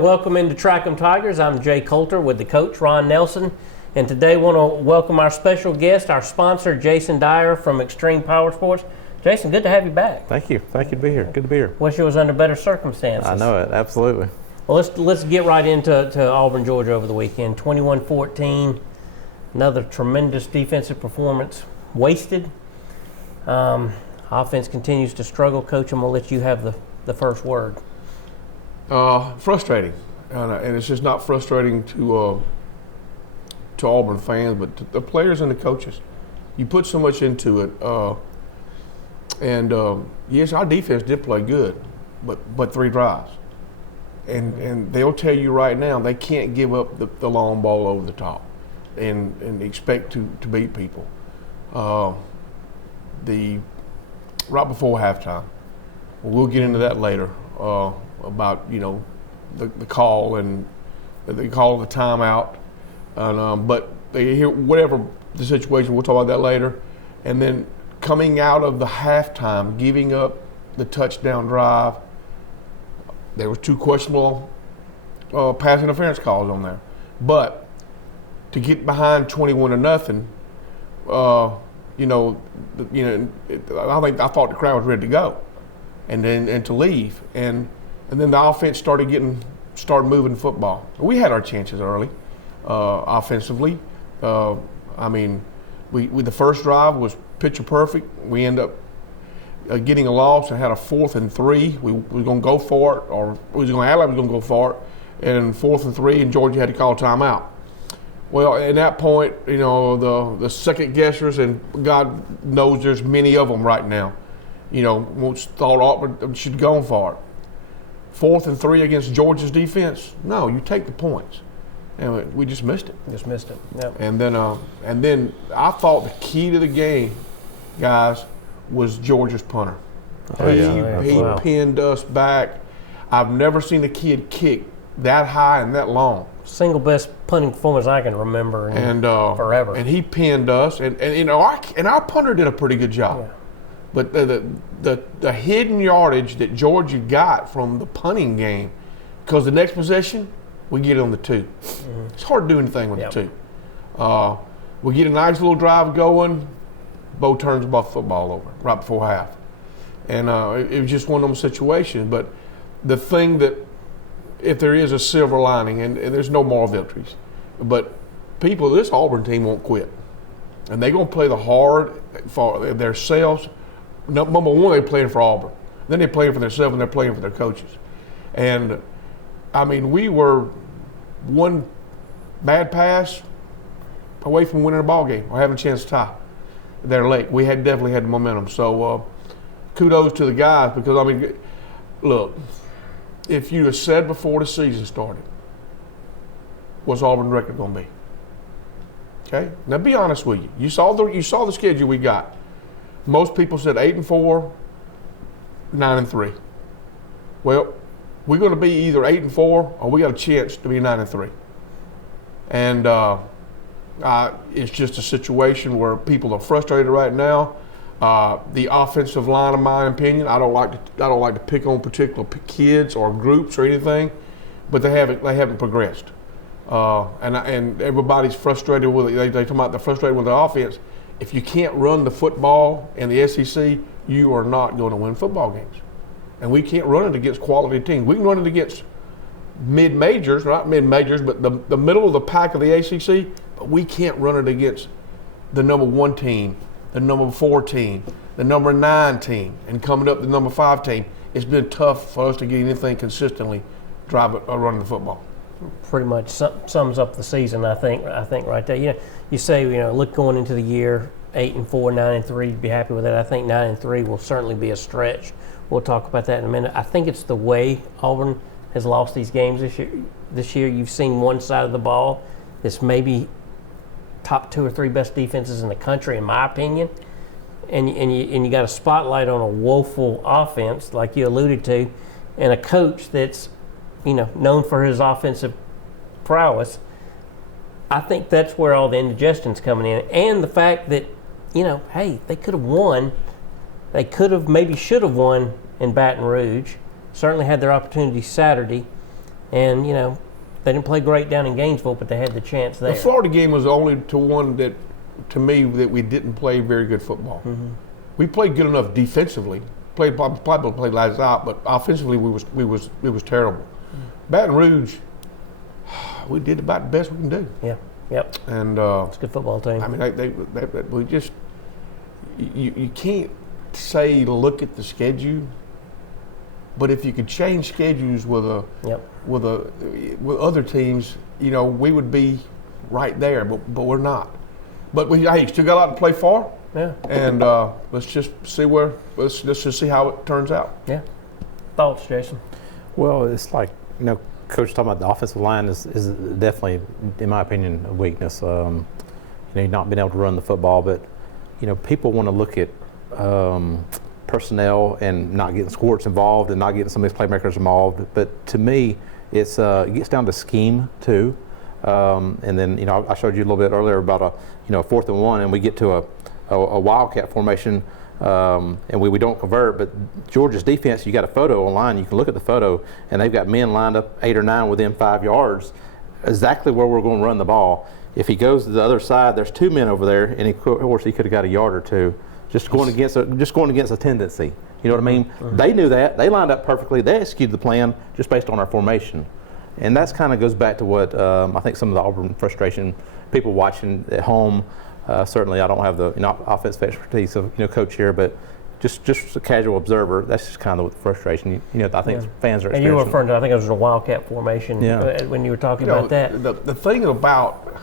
welcome into Track 'em Tigers. I'm Jay Coulter with the coach, Ron Nelson. And today we want to welcome our special guest, our sponsor, Jason Dyer from Extreme Power Sports. Jason, good to have you back. Thank you. Thank you to be here. Good to be here. Wish it was under better circumstances. I know it. Absolutely. Well, let's get right into Auburn, Georgia over the weekend. 21-14, another tremendous defensive performance. Wasted. Offense continues to struggle. Coach, I'm going to let you have the first word. Frustrating, and it's just not frustrating to Auburn fans, but to the players and the coaches. You put so much into it, and yes, our defense did play good, but 3 drives, and they'll tell you right now they can't give up the long ball over the top, and expect to beat people. Right before halftime, we'll get into that later. About the call and the call of the timeout, and but they hear whatever the situation. We'll talk about that later, and then coming out of the halftime, giving up the touchdown drive. There was 2 questionable pass interference calls on there, but to get behind 21-0, I thought the crowd was ready to go, and to leave and then the offense started moving the football. We had our chances early, offensively. The first drive was picture perfect. We end up getting a loss and had a 4th and 3. We were going to go for it, or we was going to act like we were going to go for it. And 4th and 3, and Georgia had to call timeout. Well, at that point, the second guessers, and God knows there's many of them right now. Thought Auburn should go for it. 4th and 3 against Georgia's defense? No, you take the points. And we just missed it. Yep. And then I thought the key to the game, guys, was Georgia's punter. He pinned us back. I've never seen a kid kick that high and that long. Single best punting performance I can remember in forever. And he pinned us, and our punter did a pretty good job. Yeah. But the hidden yardage that Georgia got from the punting game, because the next possession, we get on the 2. Mm-hmm. It's hard to do anything with the 2. We get a nice little drive going. Bo turns the football over right before half. And it was just one of those situations. But the thing that, if there is a silver lining, and there's no moral victories, but this Auburn team won't quit. And they're going to play the hard for themselves. Number one, they're playing for Auburn. Then they're playing for themselves, and they're playing for their coaches. And, we were one bad pass away from winning a ball game or having a chance to tie. They're late. We definitely had the momentum. So kudos to the guys, because, look, if you had said before the season started, what's Auburn's record going to be? Okay? Now, be honest with you. You saw the schedule we got. Most people said 8-4, 9-3. Well, we're going to be either 8-4 or we got a chance to be 9-3. And it's just a situation where people are frustrated right now. The offensive line, in my opinion, I don't like to pick on particular kids or groups or anything, but they haven't progressed. And everybody's frustrated with it. They talk about they're frustrated with the offense. If you can't run the football in the SEC, you are not going to win football games. And we can't run it against quality teams. We can run it against mid-majors, not mid-majors, but the middle of the pack of the ACC, but we can't run it against the number 1 team, the number 4 team, the number 9 team, and coming up the number 5 team. It's been tough for us to get anything consistently running the football. Pretty much sums up the season, I think right there. You say, look, going into the year, 8-4, 9-3, you'd be happy with that. I think 9-3 will certainly be a stretch. We'll talk about that in a minute. I think it's the way Auburn has lost these games this year. You've seen one side of the ball that's maybe top 2 or 3 best defenses in the country, in my opinion. And you got a spotlight on a woeful offense, like you alluded to, and a coach that's known for his offensive prowess. I think that's where all the indigestion's coming in, and the fact that hey, they could have won. They maybe should have won in Baton Rouge. Certainly had their opportunity Saturday. and they didn't play great down in Gainesville, but they had the chance there. The Florida game was the only one that, to me, that we didn't play very good football. Mm-hmm. We played good enough defensively. Probably played lights out, but offensively we was terrible. Baton Rouge, we did about the best we can do. Yeah. Yep. And It's a good football team. I mean, we just you can't say look at the schedule, but if you could change schedules with other teams, we would be right there. But we're not. But we still got a lot to play for. Yeah. And let's just see let's just see how it turns out. Yeah. Thoughts, Jason? Well, it's like, Coach talking about the offensive line is definitely, in my opinion, a weakness. Not being able to run the football, but, people want to look at personnel and not getting Schwartz involved and not getting some of these playmakers involved. But to me, it gets down to scheme too. And then, I showed you a little bit earlier about a 4th and 1, and we get to a wildcat formation, and we don't convert. But Georgia's defense, you got a photo online. You can look at the photo, and they've got men lined up 8 or 9 within 5 yards, exactly where we're going to run the ball. If he goes to the other side, there's 2 men over there, and of course he could have got a yard or 2, just going against a tendency. You know what I mean? Mm-hmm. They knew that. They lined up perfectly. They executed the plan just based on our formation. And that's kind of goes back to what I think some of the Auburn frustration, people watching at home. Certainly, I don't have the offensive expertise of Coach here, but just a casual observer, that's just kind of the frustration. I think fans are. And you were referring to, I think it was a wildcat formation when you were talking about that. The thing about,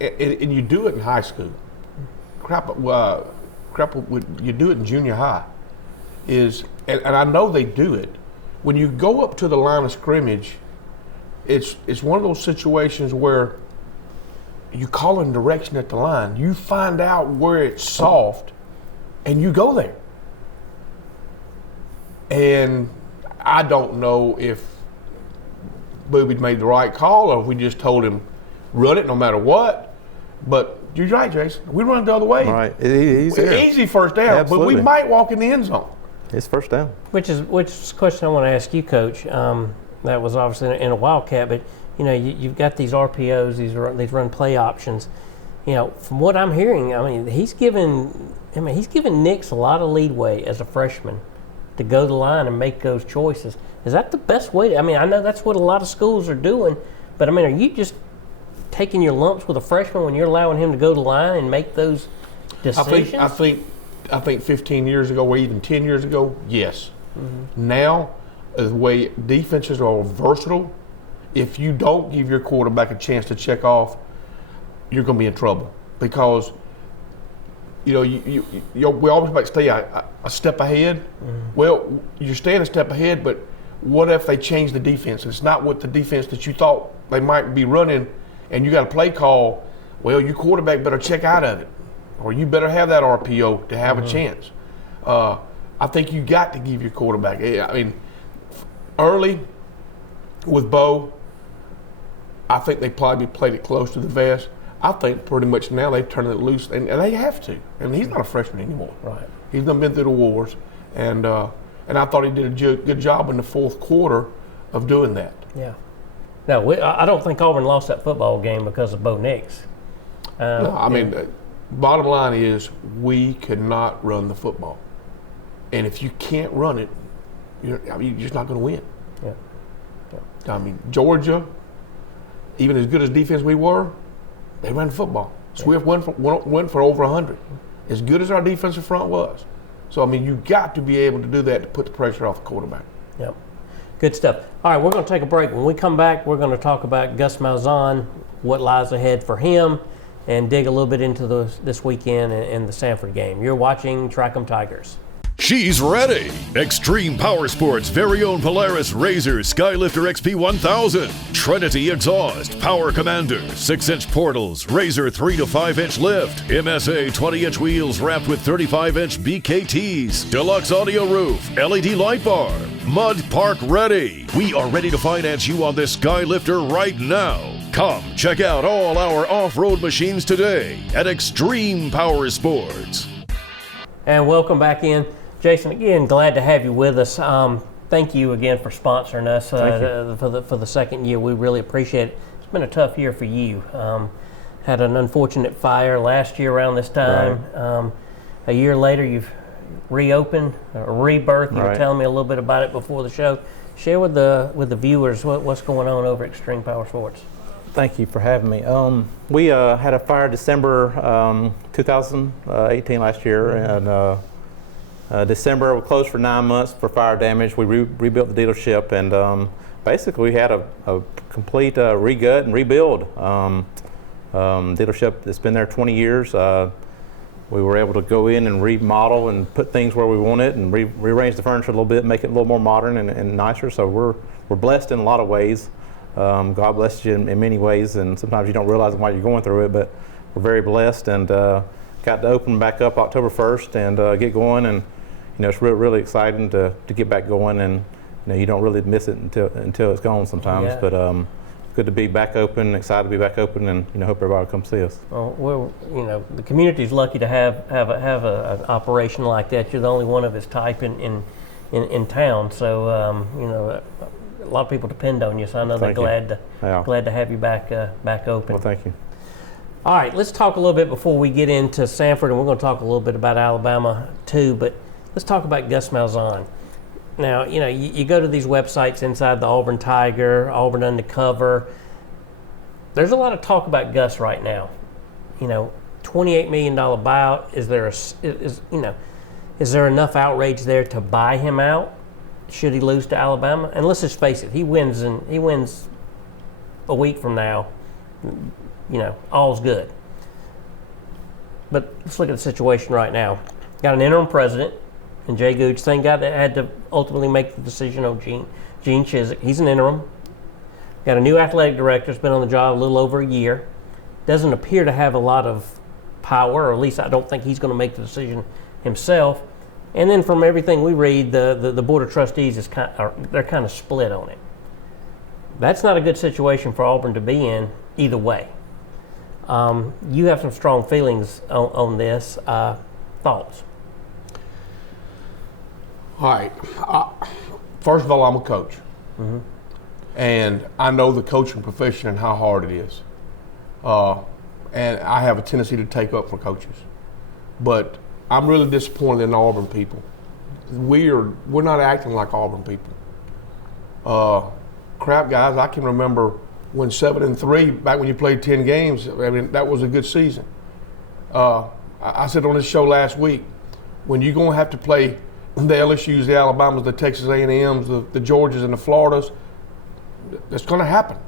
and you do it in high school. You do it in junior high. And I know they do it. When you go up to the line of scrimmage, it's one of those situations where you call in direction at the line. You find out where it's soft, and you go there. And I don't know if Booby made the right call or if we just told him, run it no matter what. But you're right, Jason. We run it the other way. Right. Easy first down, Absolutely. But we might walk in the end zone. It's first down. Which is a question I want to ask you, Coach. That was obviously in a wildcat, but you've got these RPOs, these run play options. From what I'm hearing, he's given Nix a lot of leadway as a freshman to go to the line and make those choices. Is that the best way? I know that's what a lot of schools are doing, but are you just taking your lumps with a freshman when you're allowing him to go to the line and make those decisions? I think 15 years ago or even 10 years ago, yes. Mm-hmm. Now, the way defenses are versatile, if you don't give your quarterback a chance to check off, you're going to be in trouble because we always might stay a step ahead. Mm-hmm. Well, you're staying a step ahead, but what if they change the defense? It's not what the defense that you thought they might be running, and you got a play call. Well, your quarterback better check out of it, or you better have that RPO to have a chance. I think you got to give your quarterback. Early with Bo, I think they probably played it close to the vest. I think pretty much now they've turned it loose, and they have to. He's not a freshman anymore. Right. He's done been through the wars, and I thought he did a good job in the fourth quarter of doing that. Yeah. No, I don't think Auburn lost that football game because of Bo Nix. Bottom line is we could not run the football, and if you can't run it, you're just not going to win. Yeah. Georgia, even as good as defense we were, they ran the football. Swift went for over 100. As good as our defensive front was. So, you got to be able to do that to put the pressure off the quarterback. Yep. Good stuff. All right, we're going to take a break. When we come back, we're going to talk about Gus Malzahn, what lies ahead for him, and dig a little bit into this weekend and the Samford game. You're watching Track 'em Tigers. She's ready! Extreme Power Sports' very own Polaris RZR Skylifter XP 1000, Trinity Exhaust, Power Commander, 6-inch portals, RZR 3 to 5-inch lift, MSA 20-inch wheels wrapped with 35-inch BKTs, deluxe audio roof, LED light bar, Mud Park ready. We are ready to finance you on this Skylifter right now. Come check out all our off-road machines today at Extreme Power Sports. And welcome back in. Jason, again, glad to have you with us. thank you again for sponsoring us Thank for the second year. We really appreciate it. It's been a tough year for you. Had an unfortunate fire last year around this time. Right. A year later, you've reopened, or rebirth. You were Right. telling me a little bit about it before the show. Share with the viewers what's going on over at Extreme Power Sports. Thank you for having me. We had a fire December 2018 last year, and December we closed for 9 months for fire damage. We rebuilt the dealership, and basically we had a complete regut and rebuild. Dealership that's been there 20 years. We were able to go in and remodel and put things where we want it, and rearrange the furniture a little bit, make it a little more modern and nicer. So we're blessed in a lot of ways. God bless you in many ways, and sometimes you don't realize why you're going through it, but we're very blessed, and got to open back up October 1st and get going, and it's really exciting to get back going, and you don't really miss it until it's gone sometimes. Yeah. But good to be back open, excited to be back open, and hope everybody come see us. Well, the community's lucky to have an operation like that. You're the only one of its type in town, so a lot of people depend on you. So I know they're Thank you. glad to have you back open. Well, thank you. All right, let's talk a little bit before we get into Sanford, and we're going to talk a little bit about Alabama too. But let's talk about Gus Malzahn. Now, you go to these websites inside the Auburn Tiger, Auburn Undercover. There's a lot of talk about Gus right now. $28 million buyout. Is there enough outrage there to buy him out? Should he lose to Alabama? And let's just face it, he wins a week from now. All's good. But let's look at the situation right now. Got an interim president, and Jay Gooch, same guy that had to ultimately make the decision on Gene Chizik. He's an interim. Got a new athletic director, has been on the job a little over a year. Doesn't appear to have a lot of power, or at least I don't think he's going to make the decision himself. And then from everything we read, the Board of Trustees they're kind of split on it. That's not a good situation for Auburn to be in either way. You have some strong feelings on this. Thoughts? All right. First of all, I'm a coach. Mm-hmm. And I know the coaching profession and how hard it is. And I have a tendency to take up for coaches. But I'm really disappointed in the Auburn people. We're not acting like Auburn people. Crap, guys, I can remember when 7-3, back when you played 10 games, I mean, that was a good season. I said on this show last week, when you're going to have to play the LSUs, the Alabamas, the Texas A&Ms, the Georgias, and the Floridas, that's going to happen.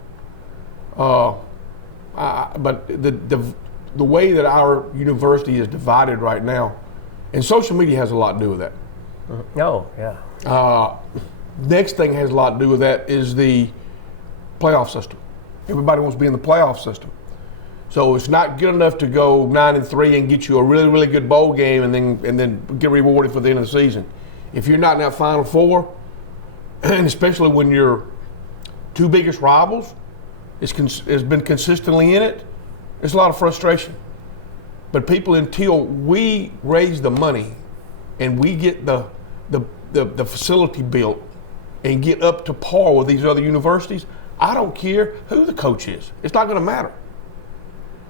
But the way that our university is divided right now, and social media has a lot to do with that. Oh, yeah. Next thing has a lot to do with that is the playoff system. Everybody wants to be in the playoff system. So it's not good enough to go 9-3 and get you a really, really good bowl game and then get rewarded for the end of the season. If you're not in that Final Four, and especially when your two biggest rivals has been consistently in it, there's a lot of frustration. But people, until we raise the money and we get the facility built and get up to par with these other universities, I don't care who the coach is. It's not going to matter.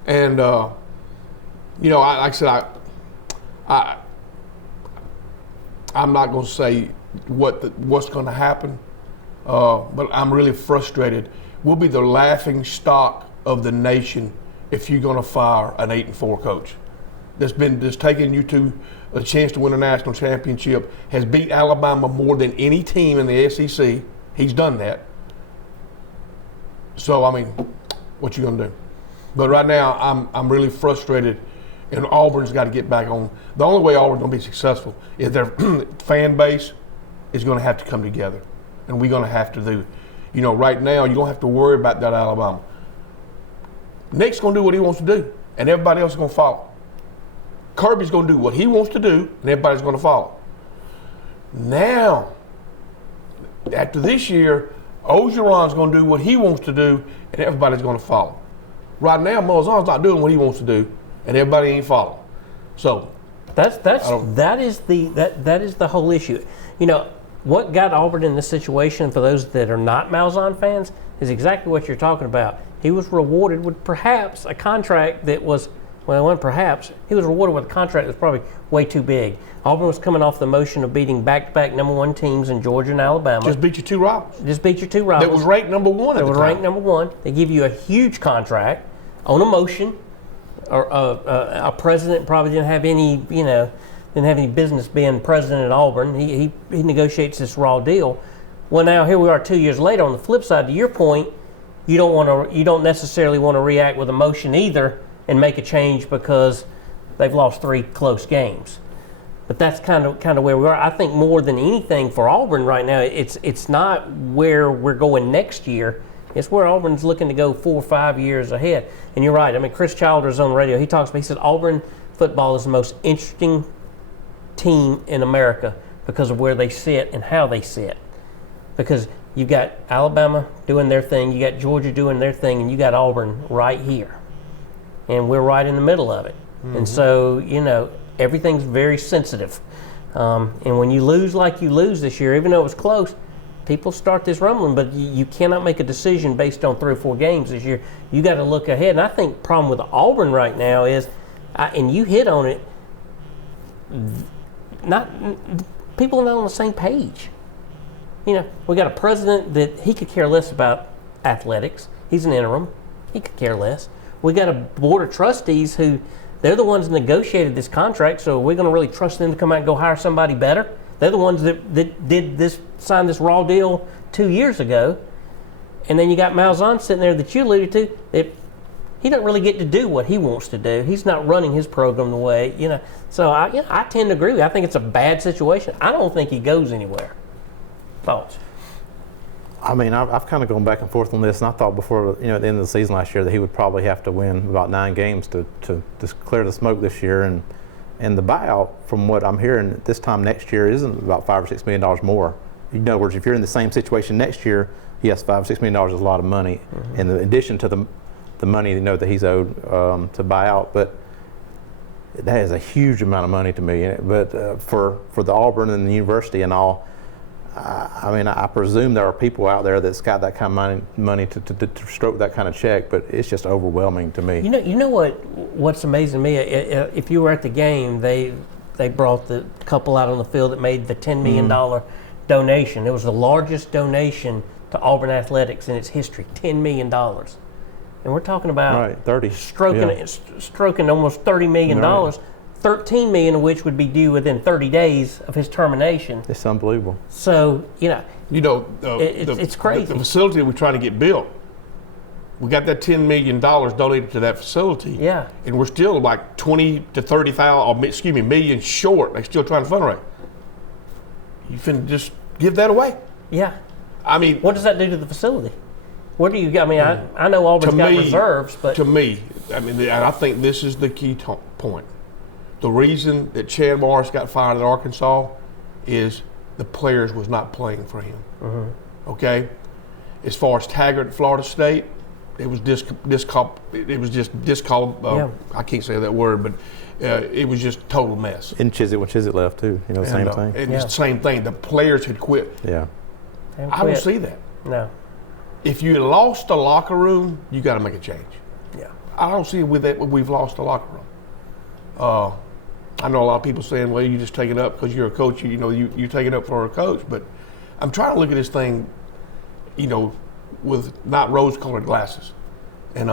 And like I said, I'm not going to say what's going to happen, but I'm really frustrated. We'll be the laughing stock of the nation if you're going to fire an 8-4 coach that's taken you to a chance to win a national championship, has beat Alabama more than any team in the SEC. He's done that. So, I mean, what you going to do? But right now, I'm really frustrated, and Auburn's got to get back on. The only way Auburn's going to be successful is their fan base is going to have to come together, and we're going to have to do. Right now, you don't have to worry about that Alabama. Nick's going to do what he wants to do, and everybody else is going to follow. Kirby's going to do what he wants to do, and everybody's going to follow. Now, after this year, Ogeron's going to do what he wants to do, and everybody's going to follow. Right now, Malzahn's not doing what he wants to do, and everybody ain't following. So that is the whole issue. what got Auburn in this situation, for those that are not Malzahn fans, is exactly what you're talking about. He was rewarded with perhaps a contract that was, well, it wasn't perhaps, he was rewarded with a contract that was probably way too big. Auburn was coming off the motion of beating back-to-back #1 teams in Georgia and Alabama. Just beat your two rivals. Just beat your two rivals. That was ranked #1 at the time. That was ranked #1. They give you a huge contract on a motion, or a president probably didn't have any, didn't have any business being president at Auburn. He negotiates this raw deal. Well, now here we are 2 years later. On the flip side, to your point, you don't necessarily want to react with emotion either and make a change because they've lost 3 close games. But that's kind of where we are. I think more than anything for Auburn right now, it's not where we're going next year. It's where Auburn's looking to go 4 or 5 years ahead. And you're right. I mean, Chris Childers on the radio, he said Auburn football is the most interesting team in America because of where they sit and how they sit. Because you've got Alabama doing their thing, you got Georgia doing their thing, and you got Auburn right here. And we're right in the middle of it. Mm-hmm. And so, everything's very sensitive. And when you lose like you lose this year, even though it was close, people start this rumbling, but you cannot make a decision based on 3 or 4 games this year. You got to look ahead. And I think the problem with Auburn right now is, and you hit on it, people are not on the same page. We got a president that he could care less about athletics. He's an interim. He could care less. We got a board of trustees who, they're the ones that negotiated this contract, so we're going to really trust them to come out and go hire somebody better. They're the ones that signed this raw deal 2 years ago. And then you got Malzahn sitting there that you alluded to. He doesn't really get to do what he wants to do. He's not running his program the way, So I tend to agree with you. I think it's a bad situation. I don't think he goes anywhere. Thoughts? I mean, I've kind of gone back and forth on this, and I thought before, at the end of the season last year that he would probably have to win about 9 games to clear the smoke this year. And the buyout, from what I'm hearing, this time next year isn't about $5 or $6 million more. In other words, if you're in the same situation next year, yes, $5 or $6 million is a lot of money, in addition to the money that he's owed to buy out. But that is a huge amount of money to me. But for the Auburn and the university and all, I presume there are people out there that's got that kind of money to stroke that kind of check, but it's just overwhelming to me. You know what's amazing to me? If you were at the game, they brought the couple out on the field that made the $10 million donation. It was the largest donation to Auburn athletics in its history, $10 million. And we're talking about 30 stroking almost $30 million. Right. $13 million of which would be due within 30 days of his termination. It's unbelievable. So, it's crazy. The facility we're trying to get built, we got that $10 million donated to that facility. Yeah. And we're still like 20 to 30,000, million short. They're still trying to fundraise. You finna just give that away? Yeah. I mean, what does that do to the facility? What do you? I know Auburn's got reserves, but to me, I think this is the key point. The reason that Chad Morris got fired at Arkansas is the players was not playing for him. Mm-hmm. Okay, as far as Taggart at Florida State, it was I can't say that word, but it was just total mess. And Chizik, when Chizik left too, same thing. And it's the same thing. The players had quit. Yeah, I don't see that. No. If you lost the locker room, you got to make a change. Yeah. I don't see with that we've lost the locker room. I know a lot of people saying, well, you just take it up because you're a coach, you take it up for a coach. But I'm trying to look at this thing, with not rose-colored glasses. And,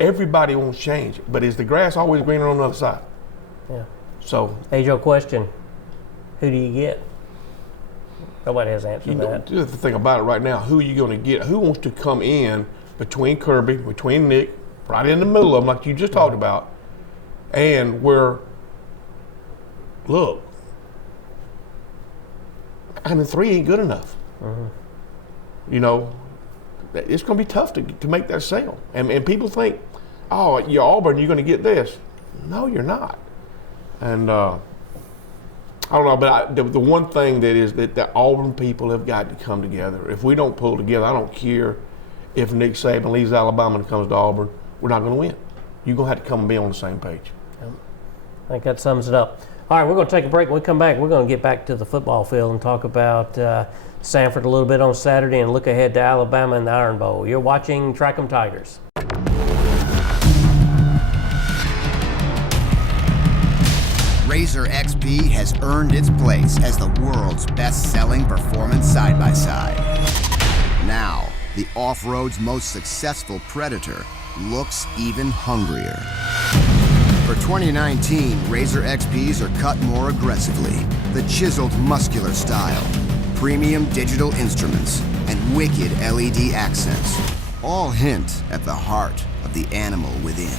everybody wants change. But is the grass always greener on the other side? Yeah. So. Age-old question, who do you get? Nobody has an answer to that. The thing about it right now, who are you going to get? Who wants to come in between Kirby, between Nick, right in the middle of them like you just talked about, and where, look, 3 ain't good enough. It's going to be tough to make that sale. And people think, oh, you're Auburn, you're going to get this. No, you're not. And I don't know, but the one thing that is that the Auburn people have got to come together. If we don't pull together, I don't care if Nick Saban leaves Alabama and comes to Auburn, we're not going to win. You're going to have to come and be on the same page. I think that sums it up. All right, we're going to take a break. When we come back, we're going to get back to the football field and talk about Samford a little bit on Saturday and look ahead to Alabama and the Iron Bowl. You're watching Track 'em Tigers. Razor XP has earned its place as the world's best-selling performance side-by-side. Now, the off-road's most successful Predator looks even hungrier. For 2019, Razor XPs are cut more aggressively. The chiseled muscular style, premium digital instruments, and wicked LED accents all hint at the heart of the animal within.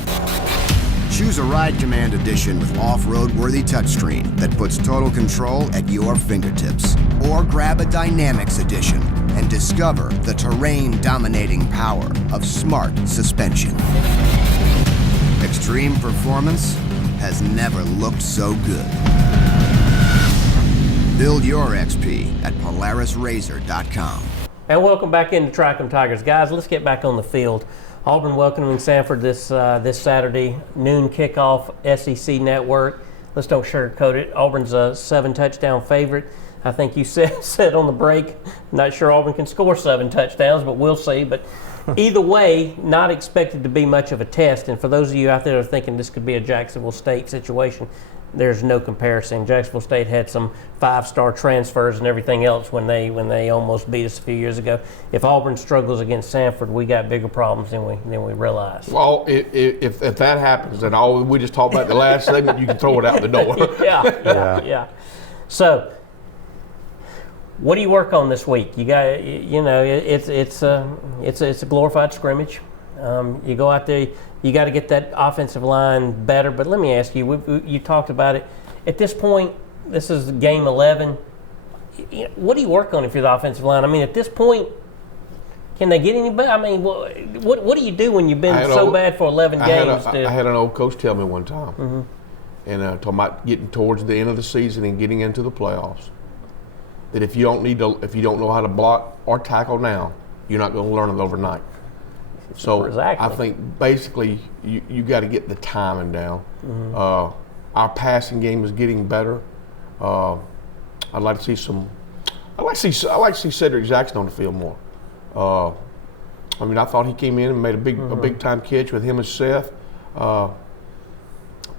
Choose a Ride Command edition with off-road worthy touchscreen that puts total control at your fingertips. Or grab a Dynamics edition and discover the terrain-dominating power of smart suspension. Extreme performance has never looked so good. Build your XP at PolarisRazor.com. And welcome back into Track 'em Tigers. Guys, let's get back on the field. Auburn welcoming Samford this Saturday, noon kickoff, SEC Network. Let's don't sugarcoat it. Auburn's a 7-touchdown favorite. I think you said on the break, not sure Auburn can score 7 touchdowns, but we'll see. But either way, not expected to be much of a test. And for those of you out there who are thinking this could be a Jacksonville State situation, there's no comparison. Jacksonville State had some 5-star transfers and everything else when they almost beat us a few years ago. If Auburn struggles against Samford, we got bigger problems than we realize. Well, if that happens, then all we just talked about the last segment, you can throw it out the door. Yeah. So, what do you work on this week? You got, it's a glorified scrimmage. You go out there, you got to get that offensive line better. But let me ask you, you talked about it. At this point, this is game 11. What do you work on if you're the offensive line? I mean, at this point, can they get any better? I mean, what do you do when you've been so bad for 11 games? I had an old coach tell me one time, and talking about getting towards the end of the season and getting into the playoffs, that if you don't know how to block or tackle now, you're not going to learn it overnight. So exactly. I think basically you got to get the timing down. Our passing game is getting better. I'd like to see I like to see Cedric Jackson on the field more. I mean, I thought he came in and made a big time catch with him and Seth.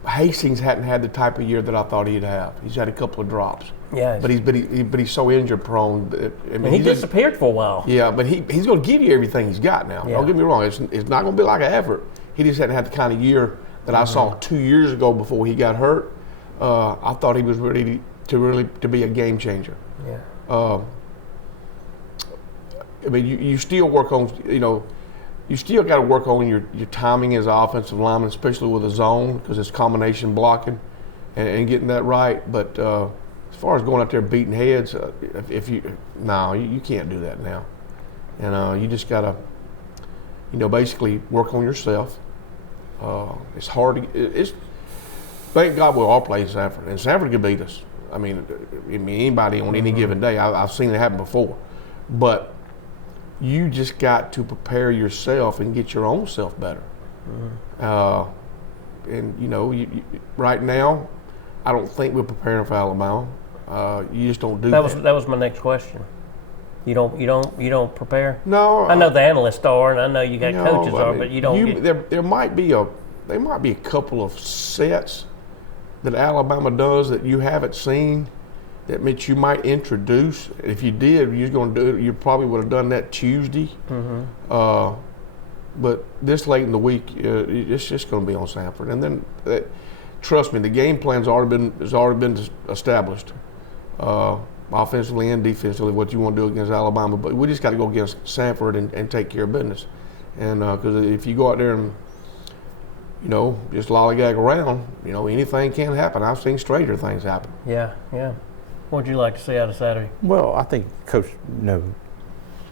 Hastings hadn't had the type of year that I thought he'd have. He's had a couple of drops. Yeah, but he's so injury prone. I mean, and he disappeared for a while. Yeah, but he's going to give you everything he's got now. Yeah. Don't get me wrong. It's not going to be like an effort. He just hadn't had the kind of year that I saw 2 years ago before he got hurt. I thought he was ready to be a game changer. Yeah. I mean, you still work on you still got to work on your timing as an offensive lineman, especially with a zone, because it's combination blocking and getting that right. But as far as going out there beating heads, you can't do that now. And you just got to, basically work on yourself. It's hard to. Thank God we all play Samford, and Samford could beat us. I mean anybody on any given day. I've seen it happen before, but you just got to prepare yourself and get your own self better. And right now, I don't think we're preparing for Alabama. You just don't do that. That was my next question. You don't prepare? No. I know the analysts are, and I know you got coaches but you don't. There might be a couple of sets that Alabama does that you haven't seen. That means you might introduce. If you did, you're going to do it. You probably would have done that Tuesday. But this late in the week, it's just going to be on Samford. And then, trust me, the game plan's has already been established, offensively and defensively, what you want to do against Alabama. But we just got to go against Samford and take care of business. And because if you go out there and just lollygag around, anything can happen. I've seen straighter things happen. Yeah. What would you like to see out of Saturday? Well, I think Coach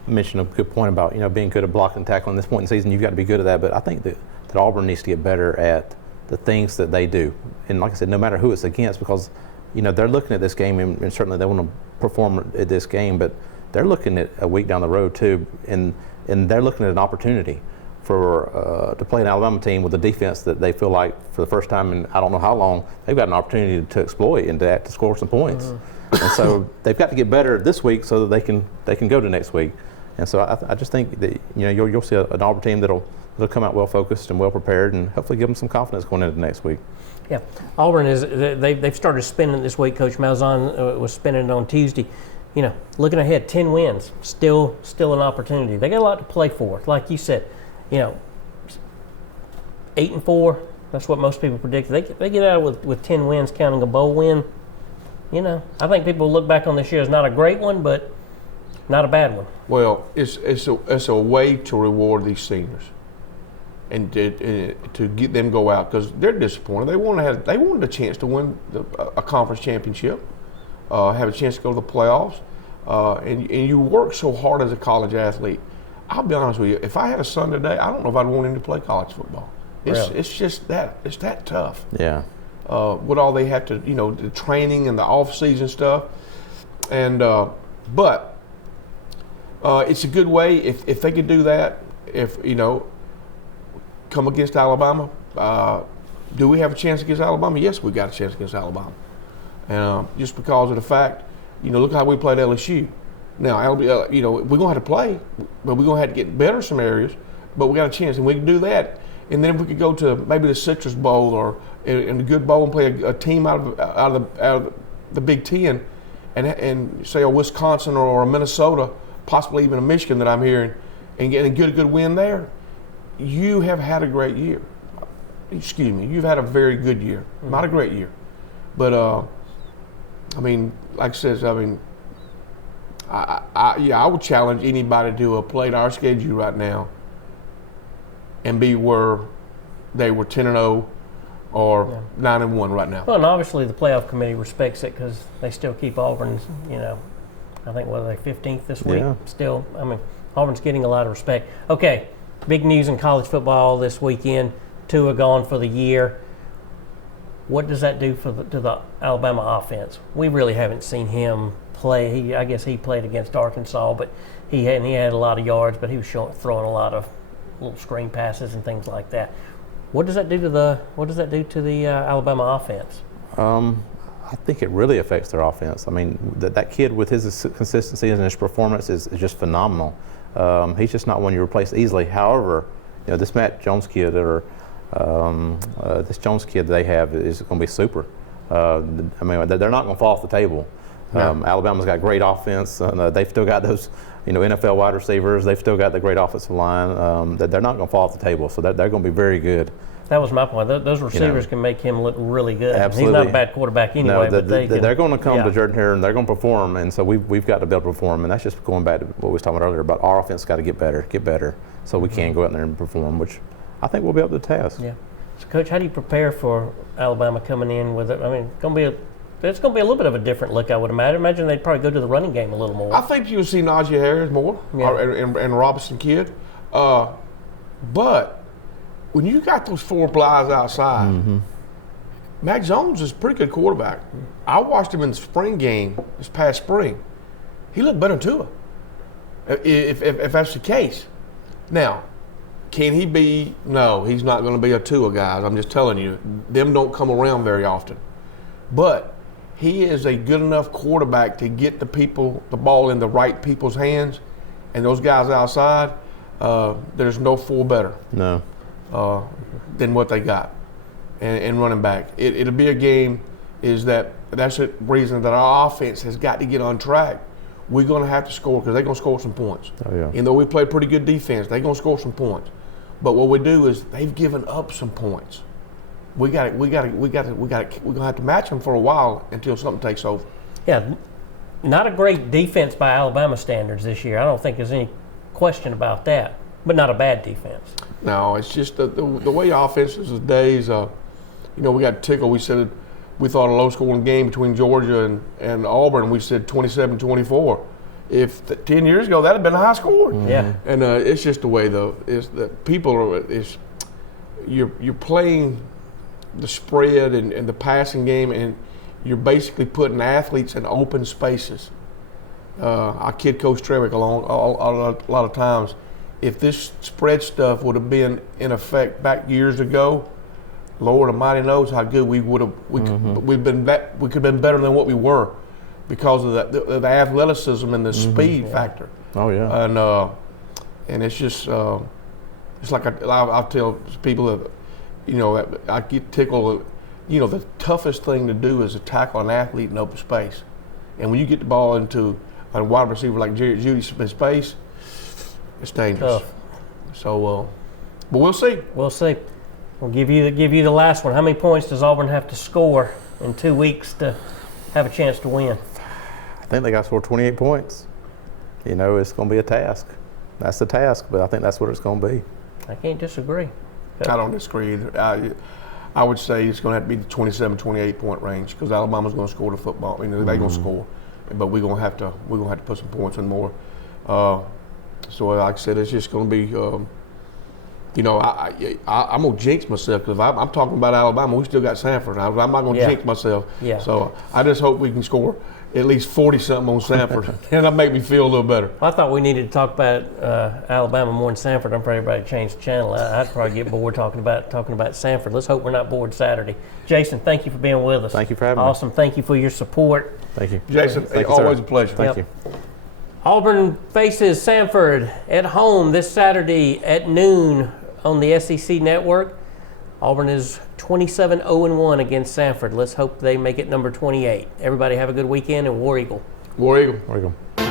mentioned a good point about being good at blocking and tackling. At this point in the season, you've got to be good at that. But I think that Auburn needs to get better at the things that they do. And like I said, no matter who it's against, because they're looking at this game and certainly they want to perform at this game, but they're looking at a week down the road too, and they're looking at an opportunity to play an Alabama team with a defense that they feel like for the first time in I don't know how long they've got an opportunity to exploit and to score some points. And so they've got to get better this week so that they can go to next week. And so I just think that you'll see an Auburn team that'll come out well focused and well prepared, and hopefully give them some confidence going into next week. Yeah, Auburn they've started spinning this week. Coach Malzahn was spinning it on Tuesday. Looking ahead, 10 wins, still an opportunity. They got a lot to play for. Like you said, 8-4. That's what most people predict. They get out with 10 wins, counting a bowl win. I think people look back on this year as not a great one, but not a bad one. Well, it's a way to reward these seniors, and to get them go out because they're disappointed. They wanted a chance to win a conference championship, have a chance to go to the playoffs, and you work so hard as a college athlete. I'll be honest with you. If I had a son today, I don't know if I'd want him to play college football. It's just that it's that tough. Yeah. What all they have to, the training and the off-season stuff, and but it's a good way if they could do that. If come against Alabama, do we have a chance against Alabama? Yes, we got a chance against Alabama, and just because of the fact, look how we played LSU. Now, we're gonna have to play, but we're gonna have to get better in some areas. But we got a chance, and we can do that. And then if we could go to maybe the Citrus Bowl or in a good bowl and play a team out of the Big Ten, and say a Wisconsin or a Minnesota, possibly even a Michigan that I'm hearing, and get a good win there, you have had a great year. Excuse me, you've had a very good year, not a great year, but like I said, I would challenge anybody to play to our schedule right now and be where they were 10-0 or 9-1 right now. Well, and obviously the playoff committee respects it because they still keep Auburn, I think, what are they, 15th this week? Yeah. Still, Auburn's getting a lot of respect. Okay, big news in college football this weekend. Tua gone for the year. What does that do to the Alabama offense? We really haven't seen him play. I guess he played against Arkansas, but he had a lot of yards, but he was throwing a lot of little screen passes and things like that. What does that do to the Alabama offense? I think it really affects their offense. That kid with his consistency and his performance is just phenomenal. He's just not one you replace easily. However, this Matt Jones kid or this Jones kid they have is going to be super. They're not going to fall off the table. No. Alabama's got great offense. They've still got those, NFL wide receivers. They've still got the great offensive line. They're not going to fall off the table. So they're going to be very good. That was my point. Those receivers can make him look really good. Absolutely. He's not a bad quarterback anyway. No, but they're going to come to Jordan Hare and they're going to perform. And so we've got to be able to perform. And that's just going back to what we was talking about earlier about our offense got to get better, so we can go out there and perform, which I think we'll be able to test. Yeah. So, Coach, how do you prepare for Alabama coming in with it? It's going to be a little bit of a different look, I would imagine. Imagine they'd probably go to the running game a little more. I think you'll see Najee Harris more and Robinson Kidd. But when you got those four guys outside, Mac Jones is a pretty good quarterback. I watched him in the spring game this past spring. He looked better than Tua, if that's the case. Now, can he be? No, he's not going to be a Tua, guys. I'm just telling you. Them don't come around very often. But he is a good enough quarterback to get the ball in the right people's hands. And those guys outside, there's no four better. No. Than what they got, and running back. It'll be a game. That's the reason that our offense has got to get on track. We're going to have to score because they're going to score some points. Oh yeah. Even though we play pretty good defense, they're going to score some points. But what we do is they've given up some points. We're going to have to match them for a while until something takes over. Yeah, not a great defense by Alabama standards this year. I don't think there's any question about that. But not a bad defense. No, it's just the way offenses these days. We got tickled. We said we thought a low-scoring game between Georgia and Auburn. We said 27-24. If 10 years ago that had been a high score. Yeah. And it's just the way you're playing the spread and the passing game, and you're basically putting athletes in open spaces. Our kid Coach Trevick a lot of times, if this spread stuff would have been in effect back years ago, Lord Almighty knows how good we would have. We could have been better than what we were because of the athleticism and the speed factor. Oh yeah. And it's just it's like I tell people that, you know, I get tickled. You know, the toughest thing to do is to tackle an athlete in open space, and when you get the ball into a wide receiver like Jared Judy's space, it's dangerous. Tough. So, but we'll see. We'll see. We'll give you the last one. How many points does Auburn have to score in 2 weeks to have a chance to win? I think they got to score 28 points. You know, it's going to be a task. That's the task, but I think that's what it's going to be. I can't disagree. I don't disagree either. I would say it's going to have to be the 27, 28 point range because Alabama's going to score the football. You know, they're going to score, but we're going to have to put some points in more. So, like I said, it's just going to be. You know, I'm going to jinx myself because I'm talking about Alabama. We still got Sanford. I'm not going to jinx myself. Yeah. So I just hope we can score at least 40-something on Sanford, and that'll make me feel a little better. I thought we needed to talk about Alabama more than Sanford. I'm afraid everybody changed the channel. I'd probably get bored talking about Sanford. Let's hope we're not bored Saturday. Jason, thank you for being with us. Thank you for having me. Awesome. Thank you for your support. Thank you. Jason, Thank you, always sir. a pleasure. Thank Yep. you. Auburn faces Sanford at home this Saturday at noon on the SEC Network. Auburn is 27-0-1 against Sanford. Let's hope they make it number 28. Everybody have a good weekend, and War Eagle. War Eagle. There you go.